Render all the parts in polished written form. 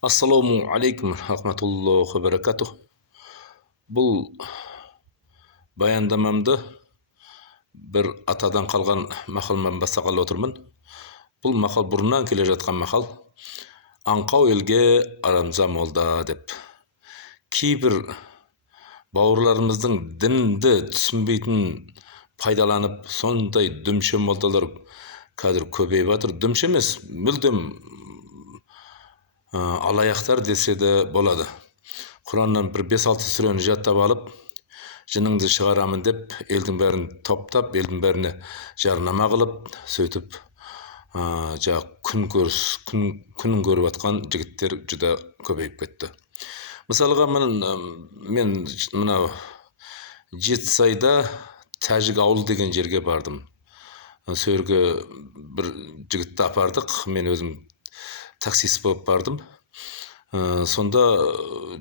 Ассаламу алейкум рахматуллахи баракатух. Бұл баяндамамды бір атадан қалған мақалмен бастағалы отырмын. Бұл мақал бұрыннан келе жатқан мақал. Аңқау елге арамза молда деп. Кейбір бауырларымыздың дінді түсінбейтін пайдаланып, сондай дүмше молдалар қазір көбейіп жатыр. Дүмше емес, мүлдем алаяқтар десе де болады. Құраннан бір 5-6 сүрені жаттап алып, жыныңды шығарамын деп, елдің бәрін топтап, елдің бәріне жарнама қылып, сөйтіп күнін көріп атқан жігіттер жүда көбейіп кетті. Мысалға мен мынау Жетісайда Тәжік ауыл деген жерге бардым. Сөрге бір жігітті апардық, мен өзім таксист болып бардым. Сонда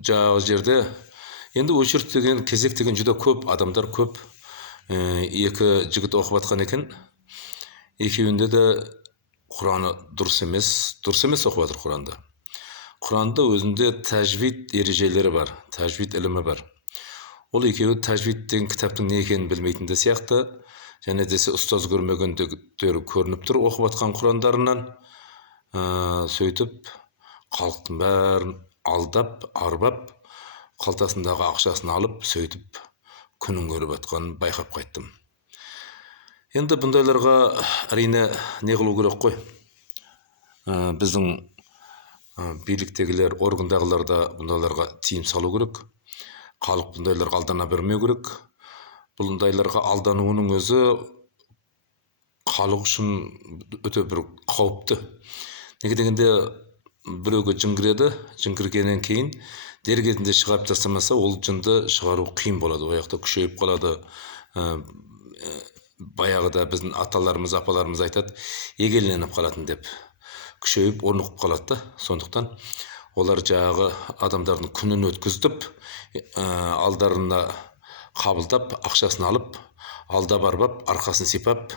жаңағы жерде енді очередь деген, кезек деген жүда көп, адамдар көп. Екі жігіт оқып атқан екен. Екеуінде де Құраны дұрыс емес оқып жатыр Құранды. Құранда өзінде тәжвид ережелері бар, тәжвид ілімі бар. Ол екеуі тәжвид деген кітаптың не екенін білмейтін де сияқты, және десе ұстаз көрмегендері көрініп тұр оқып атқан Құрандарынан. Сөйтіп халықтың бәрін алдап, арбап, қалтасындағы ақшасын алып, сөйтіп күнін көріп атқанын байқап қайттым. Енді бұндайларға әрине не қылу керек қой? Біздің биліктегілер, органдағылар да бұндайларға тиым салу керек. Халық бұндайларға алдана бермеу керек. Бұндайларға алдануының өзі халық үшін өте бір қауіпті. Неге дегенде біреуге жын кіреді, жын кіргеннен кейін дер кезінде шығарып тастамаса, ол жынды шығару қиын болады. Ояқта күшейіп қалады. Баяғыда біздің аталарымыз, апаларымыз айтады, егеленіп қалатын деп. Күшейіп, орнығып қалады. Сондықтан олар жағы адамдардың күнін өткіздіп, алдарына қабылдап, ақшасын алып, алда барбап, арқасын сипап,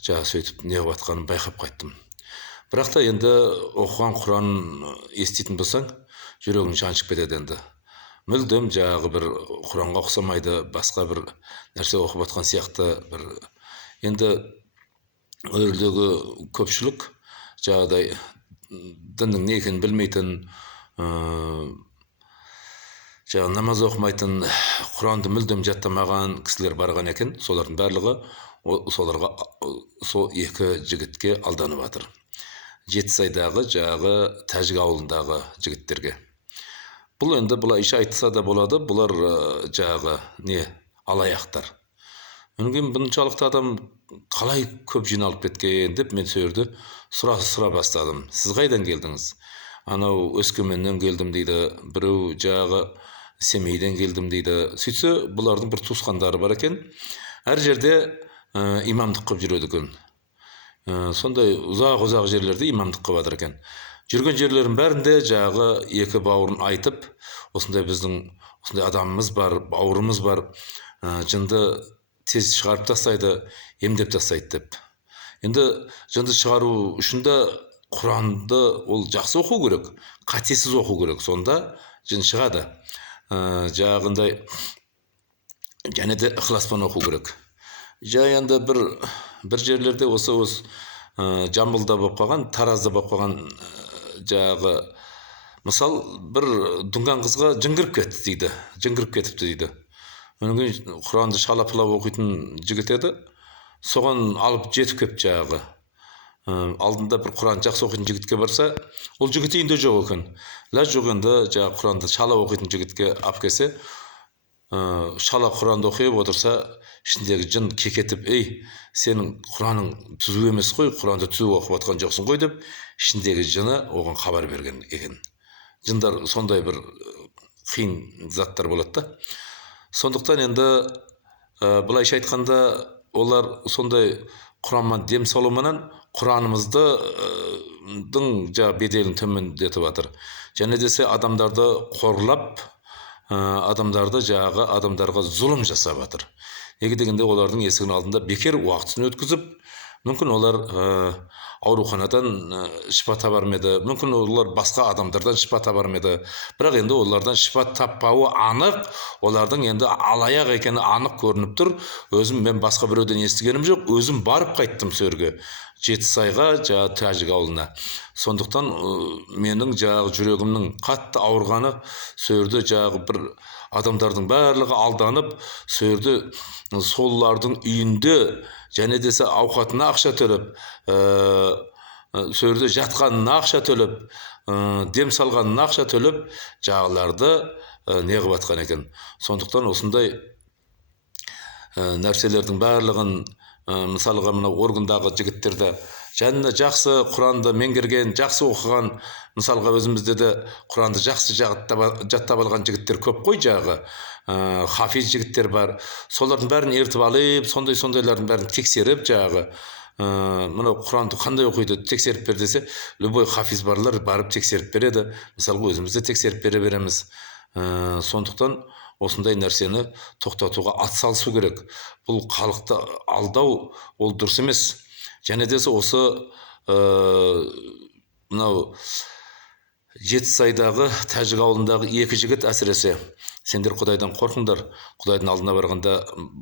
жағы сөйтіп не қылып байқап қайттым. Бірақ та енді оқыған Құранын еститін болсаң, жүрегің жаншып кетеді енді. Мүлдем жағы бір Құранға ұқсамайды, басқа бір нәрсе оқып атқан сияқты бір. Енді өңірдегі көпшілік жағдай діннің не екенін білмейтін, жағы намаз оқымайтын, Құранды мүлдем жаттамаған кісілер барған екен. Солардың барлығы соларға сол екі жігітке алданып жатыр. Жетісайдағы жағы Тәжік ауылындағы жігіттерге. Бұл енді былайша айтса да болады, бұлар жағы не алаяқтар. Өнген бұншалықты адам қалай көп жиналып кеткен деп мен сөйірді сұра бастадым. Сіз қайдан келдіңіз? Анау Өскеменнен келдім дейді, біреу жағы Семейден келдім дейді. Сөйтсе бұлардың бір туысқандары бар екен. Әр жерде имамдық қып жүреді екен. Сондай ұзақ жерлерде имамдық қып жатыр екен. Жүрген жерлердің бәрінде жағы екі бауырын айтып, осындай біздің осындай адамымыз бар, бауырымыз бар, жынды тез шығарып тастайды, емдеп тастайды деп. Енді жынды шығару үшін де Құранды ол жақсы оқу керек, қатесіз оқу керек, сонда жын шығады. Жағындай және де ықыласпен оқу керек. Жай енді бір жерлерде осы Жамбылда болып қалған, Таразда болып қалған жағы мысал бір дүнген қызға жын кіріп кетті дейді, жын кіріп кетіпті дейді. Өнген Құранды шала-пұлап оқитын жігіт еді, соған алып жетіп кеп жағы. Алдында бір Құран жақсы оқитын жігітке барса, ол жігіт үйінде жоқ екен. Ләж жоқ енді жағы Құранды шала оқитын жігітке алып келсе, шала Құранды оқып отырса, ішіндегі жын кекетіп, ей, сенің Құраның түзу емес қой, Құранды түзу оқып атқан жоқсың ғой деп, ішіндегі жыны оған хабар берген екен. Жындар сондай бір қиын заттар болады да. Сондықтан енді былайша айтқанда, олар сондай Құранмен дем салуменен Құранымыздың беделін төмендетіп жатыр. Және десе адамдарды қорлап, адамдарды адамдарға зұлым жасап жатыр. Неге дегенде олардың есігінің алдында бекер уақытын өткізіп, Мүмкін олар ауруханадан шипа табар ма еді, мүмкін олар басқа адамдардан шипа табар ма еді. Бірақ енді олардан шипа таппауы анық, олардың енді алаяқ екені анық көрініп тұр. Өзім мен басқа біреуден естігенім жоқ, өзім барып қайттым сөрге, Жетісайға, жаңағы Тәжік ауылына. Сондықтан менің жаңағы жүрегімнің қатты ауырғаны, сөрді жаңағы бір адамдардың барлығы алданып, сөрді солардың үйінде және десе ауқатына ақша төлеп, сөрде жатқанына ақша төлеп, дем салғанына ақша төлеп, жағыларды не қылып атқан екен. Сондықтан осындай нәрселердің барлығын, мысалға мына органдағы жігіттерді және жақсы Құранды меңгерген, жақсы оқыған, мысалға өзімізде де Құранды жақсы жаттап алған жігіттер көп қой, жағы хафиз жігіттер бар. Солардың бәрін ертіп алып, сондайлардың бәрін тексеріп, жағы мына Құранды қандай оқиды тексеріп бер десе, любой хафиз барлар барып тексеріп береді. Мысалға өзімізде тексеріп бере береміз. Сондықтан осындай нәрсені тоқтатуға атсалысу керек. Бұл халықты алдау, ол дұрыс емес. Және де осы мынау Жетісайдағы Тәжік ауылындағы екі жігіт әсіресе, сендер Құдайдан қорқыңдар, Құдайдың алдына барғанда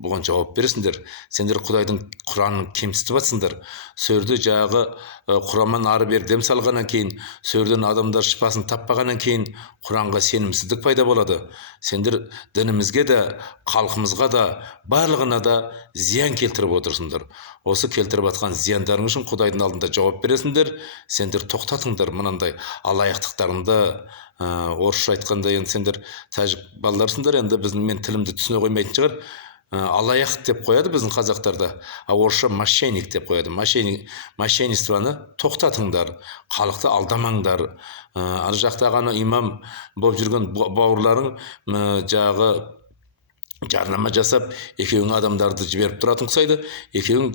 бұған жауап бересіңдер. Сендер Құдайдың Құранын кемсітіп жатсыңдар. Сөрді жағы Құраннан ары бер дем салғаннан кейін, сөрден адамдар шипасын таппағаннан кейін Құранға сенімсіздік пайда болады. Сендер дінімізге де, халқымызға да, барлығына да зиян келтіріп отырсыңдар. Осы келтіріп жатқан зияндарың үшін Құдайдың алдында жауап бересіңдер. Сендер тоқтатыңдар мынандай алаяқтықтарыңды. Орысша айтқанда, енді сендер тәжік балаларсыңдар, енді мен тілімді түсіне қоймайтын шығар. Алаяқ деп қояды біздің қазақтарда, орысша мошенник деп қояды. Мошенничествоны тоқтатыңдар, халықты алдамаңдар. Ар жақтағы имам болып жүрген бауырларың жағы жарнама жасап, екеуің адамдарды жіберіп тұратын ұқсайды. Екеуің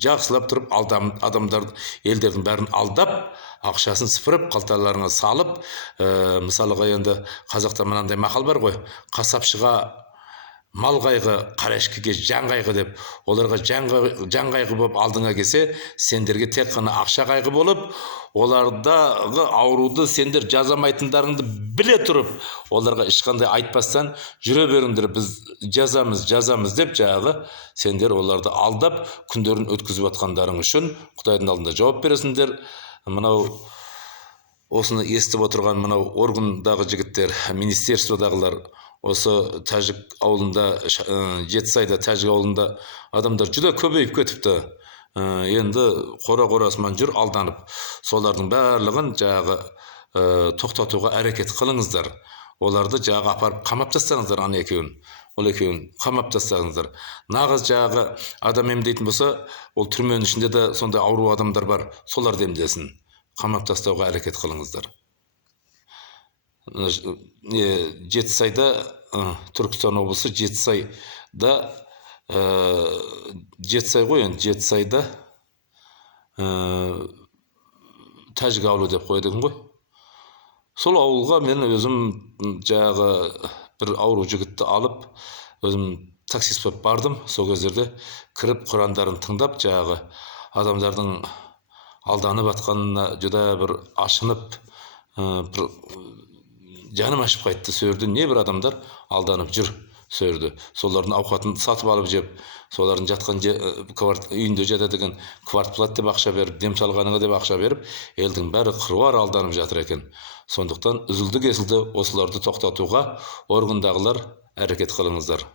жақсылап тұрып, адамдарды, елдердің бәрін алдап, ақшасын сыпырып, қалталарына салып, мысалға енді қазақта мынандай мақал бар ғой, қасапшыға мал қайғы, қарашкеге жан қайғы деп, оларға жан қайғы болып алдыңа келсе, сендерге тек қана ақша қайғы болып, олардағы ауруды сендер жазамайтындарыңды біле тұрып, оларға ешқандай айтпастан жүре беріңдер, біз жазамыз деп, жағы сендер оларды алдап күндерін өткізіп жатқандарың үшін Құдайдың алдында жауап бересіңдер. Мынау осыны естіп отырған мынау органдағы жігіттер, министерстводағылар, осы Тәжік ауылында, Жетісайда Тәжік ауылында адамдар жүдә көбейіп кетіпті. Енді қора-қорасымен жүр алданып. Солардың барлығын жағы тоқтатуға әрекет қылыңыздар. Оларды жағы апарып қамап тастаңыздар, ана екеуін. Ол екеуін қамап тастаңыздар. Нағыз жағы адам емдейтін болса, ол түрменің ішінде де сондай ауру адамдар бар, соларды емдесін. Қамап тастауға әрекет қылыңыздар. Жетісайда, Түркістан облысы Жетісайда, Жетісай ғой енді, Жетісайда Тәжік ауылы деп қойдың ғой. Сол ауылға мен өзім жағы бір ауру жігітті алып, өзім таксист болып бардым. Сол кездерде кіріп Құрандарын тыңдап, жағы адамдардың алданып атқанына жүдә бір ашынып, бір жаным ашып қайтты. Сөрді небір адамдар алданып жүр сөрді. Солардың ауқатын сатып алып жеп, солардың жатқан үйінде жататын квартплат деп ақша беріп, дем салғаныңа деп ақша беріп, елдің бәрі қыруар алданып жатыр екен. Сондықтан үзілді кесілді осыларды тоқтатуға органдағылар әрекет қылыңыздар.